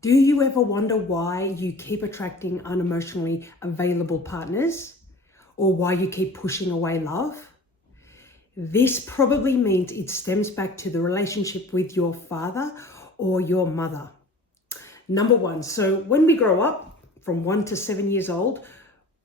Do you ever wonder why you keep attracting unemotionally available partners, or why you keep pushing away love? This probably means it stems back to the relationship with your father or your mother. Number one, so when we grow up from 1 to 7 years old,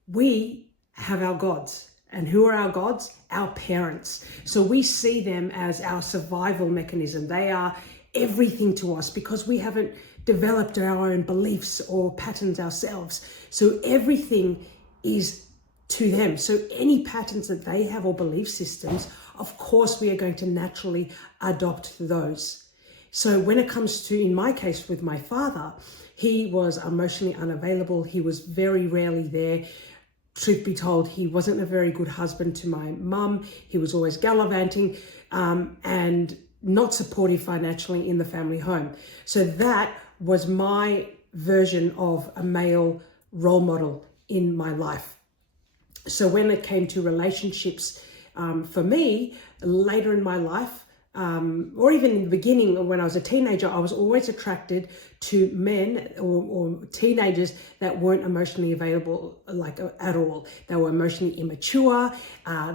we have our gods. And who are our gods? Our parents. So we see them as our survival mechanism. They are everything to us because we haven't developed our own beliefs or patterns ourselves. So everything is to them. So any patterns that they have or belief systems, of course, we are going to naturally adopt those. So when it comes to, in my case with my father, he was emotionally unavailable. He was very rarely there. Truth be told, he wasn't a very good husband to my mum. He was always gallivanting and not supportive financially in the family home. So that was my version of a male role model in my life. So when it came to relationships, for me, later in my life, or even in the beginning when I was a teenager, I was always attracted to men or teenagers that weren't emotionally available like at all. They were emotionally immature.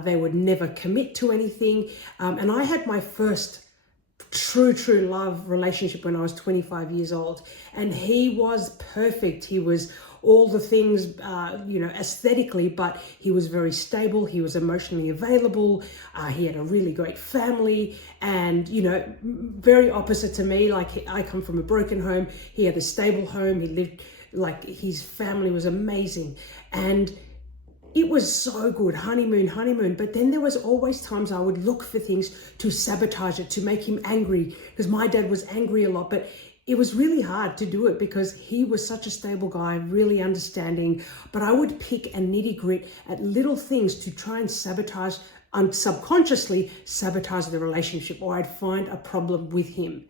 They would never commit to anything. And I had my first true love relationship when I was 25 years old, and he was perfect. He was all the things, aesthetically, but he was very stable. He was emotionally available. He had a really great family, and, very opposite to me. Like, I come from a broken home. He had a stable home. He lived, like, his family was amazing. And it was so good, honeymoon. But then there was always times I would look for things to sabotage it, to make him angry, because my dad was angry a lot. But it was really hard to do it because he was such a stable guy, really understanding. But I would pick a nitty-grit at little things to try and sabotage, subconsciously sabotage the relationship, or I'd find a problem with him.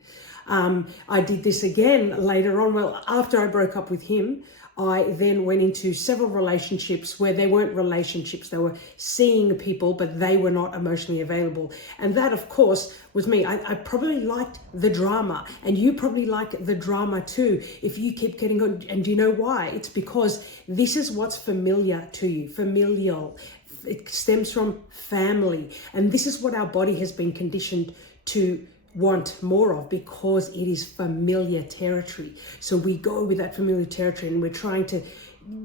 I did this again later on. Well, after I broke up with him, I then went into several relationships where they weren't relationships. They were seeing people, but they were not emotionally available. And that, of course, was me. I probably liked the drama, and you probably like the drama too if you keep getting on. And do you know why? It's because this is what's familiar to you, familial. It stems from family. And this is what our body has been conditioned to want more of, because it is familiar territory. So we go with that familiar territory and we're trying to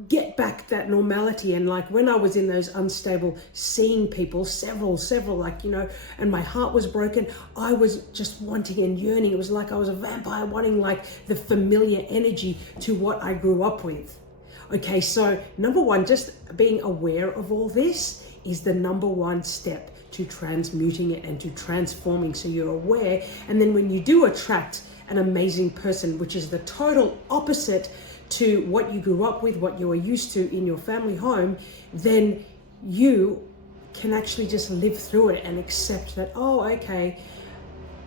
get back that normality. And like when I was in those unstable, seeing people, several, and my heart was broken, I was just wanting and yearning. It was like I was a vampire wanting like the familiar energy to what I grew up with. Okay, so number one, just being aware of all this is the number one step to transmuting it and to transforming, so you're aware. And then when you do attract an amazing person, which is the total opposite to what you grew up with, what you were used to in your family home, then you can actually just live through it and accept that, oh, okay,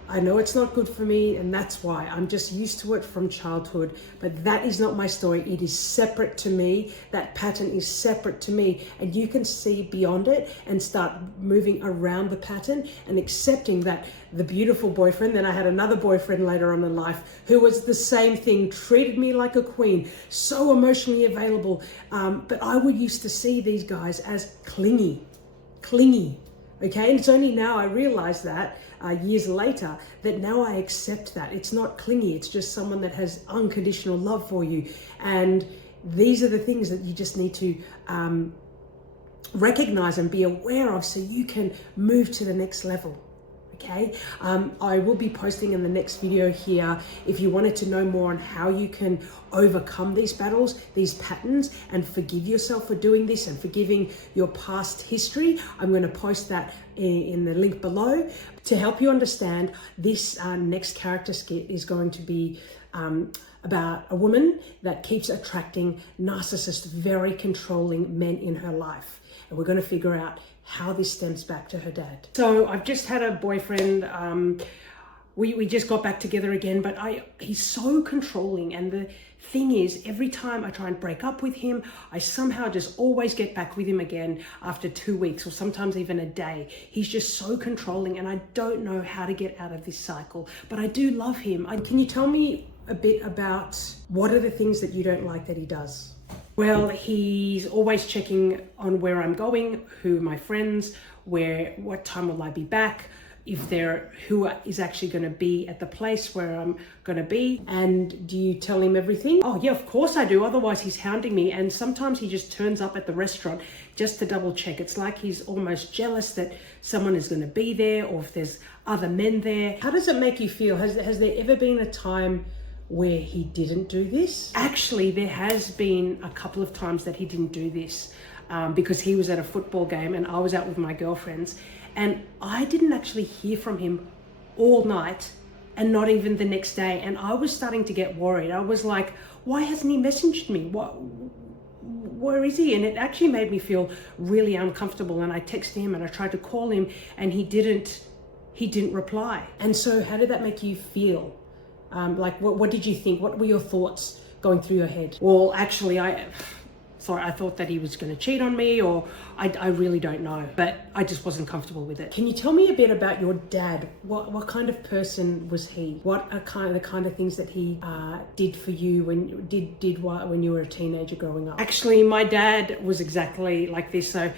I know it's not good for me, and that's why I'm just used to it from childhood, but that is not my story. It is separate to me. That pattern is separate to me, and you can see beyond it and start moving around the pattern and accepting that the beautiful boyfriend, then I had another boyfriend later on in life who was the same thing, treated me like a queen, so emotionally available, but I would used to see these guys as clingy. Okay, and it's only now I realize that years later, that now I accept that it's not clingy. It's just someone that has unconditional love for you. And these are the things that you just need to recognize and be aware of, so you can move to the next level. Okay, I will be posting in the next video here if you wanted to know more on how you can overcome these battles, these patterns, and forgive yourself for doing this and forgiving your past history. I'm going to post that in the link below to help you understand. This next character skit is going to be about a woman that keeps attracting narcissist, very controlling men in her life. And we're going to figure out how this stems back to her dad. So I've just had a boyfriend. We just got back together again, but he's so controlling. And the thing is, every time I try and break up with him, I somehow just always get back with him again after 2 weeks or sometimes even a day. He's just so controlling, and I don't know how to get out of this cycle, but I do love him. Can you tell me a bit about what are the things that you don't like that he does. Well, he's always checking on where I'm going, who are my friends, what time will I be back, who is actually going to be at the place where I'm going to be. And do you tell him everything? Oh yeah, of course I do. Otherwise he's hounding me. And sometimes he just turns up at the restaurant just to double check. It's like he's almost jealous that someone is going to be there, or if there's other men there. How does it make you feel? Has there ever been a time where he didn't do this? Actually, there has been a couple of times that he didn't do this because he was at a football game and I was out with my girlfriends, and I didn't actually hear from him all night and not even the next day. And I was starting to get worried. I was like, why hasn't he messaged me? Where is he? And it actually made me feel really uncomfortable. And I texted him and I tried to call him and he didn't reply. And so how did that make you feel? Like, what did you think? What were your thoughts going through your head? Well, actually, I thought that he was going to cheat on me, or I really don't know, but I just wasn't comfortable with it. Can you tell me a bit about your dad? What kind of person was he? What are the kind of things that he did for you when you were a teenager growing up? Actually, my dad was exactly like this. So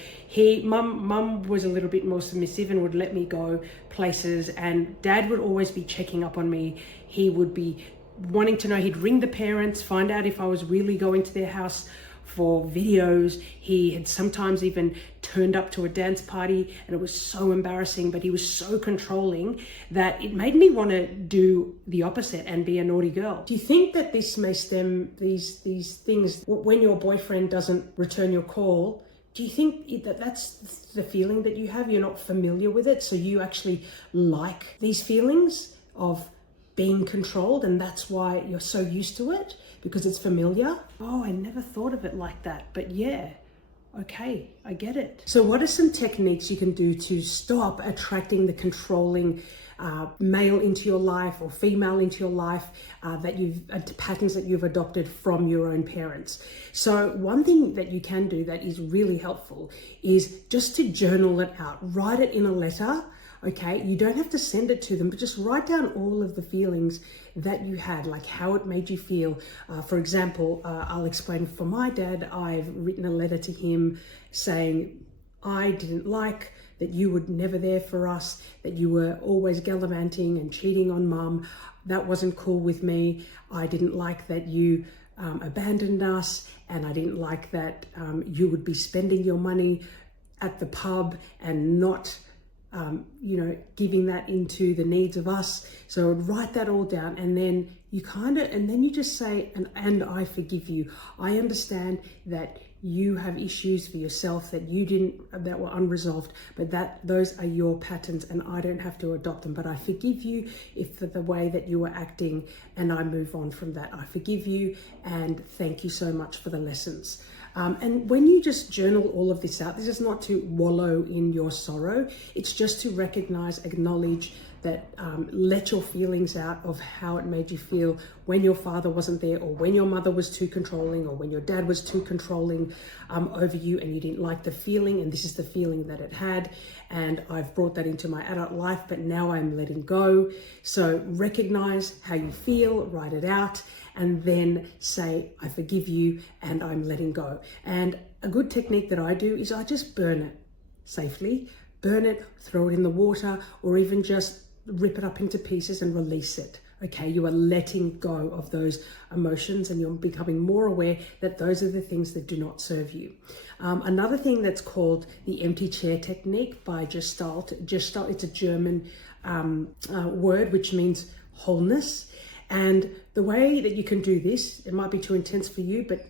mum was a little bit more submissive and would let me go places, and dad would always be checking up on me. He would be wanting to know. He'd ring the parents, find out if I was really going to their house for videos. He had sometimes even turned up to a dance party and it was so embarrassing, but he was so controlling that it made me want to do the opposite and be a naughty girl. Do you think that this may stem, these things, when your boyfriend doesn't return your call, do you think that that's the feeling that you have? You're not familiar with it, so you actually like these feelings of being controlled, and that's why you're so used to it, because it's familiar? Oh, I never thought of it like that, but yeah, okay, I get it. So what are some techniques you can do to stop attracting the controlling male into your life or female into your life, patterns that you've adopted from your own parents? So one thing that you can do that is really helpful is just to journal it out, write it in a letter. Okay, you don't have to send it to them, but just write down all of the feelings that you had, like how it made you feel. For example, I'll explain for my dad. I've written a letter to him saying, I didn't like that you were never there for us, that you were always gallivanting and cheating on mum. That wasn't cool with me. I didn't like that you abandoned us, and I didn't like that you would be spending your money at the pub and not giving that into the needs of us. So I would write that all down, and then you just say, and I forgive you. I understand that you have issues for yourself that were unresolved, but those are your patterns and I don't have to adopt them. But I forgive you for the way that you were acting, and I move on from that. I forgive you and thank you so much for the lessons. And when you just journal all of this out, this is not to wallow in your sorrow. It's just to recognize, acknowledge that, let your feelings out of how it made you feel when your father wasn't there, or when your mother was too controlling, or when your dad was too controlling over you and you didn't like the feeling, and this is the feeling that it had, and I've brought that into my adult life, but now I'm letting go. So recognize how you feel, write it out, and then say, I forgive you and I'm letting go. And a good technique that I do is I just burn it safely, burn it, throw it in the water, or even just rip it up into pieces and release it. Okay, you are letting go of those emotions and you're becoming more aware that those are the things that do not serve you. Another thing that's called the empty chair technique by Gestalt. Gestalt, it's a German word which means wholeness. And the way that you can do this, it might be too intense for you, but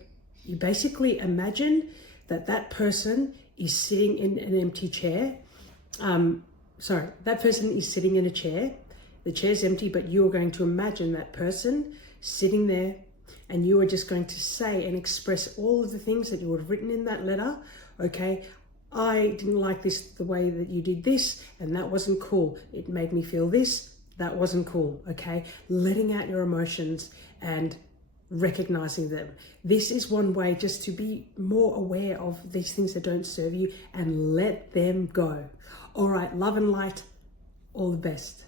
you basically imagine that person is sitting in an empty chair. That person is sitting in a chair. The chair's empty, but you're going to imagine that person sitting there, and you are just going to say and express all of the things that you would have written in that letter. Okay, I didn't like this, the way that you did this, and that wasn't cool. It made me feel this, that wasn't cool. Okay, letting out your emotions and recognizing them. This is one way just to be more aware of these things that don't serve you and let them go. All right, love and light, all the best.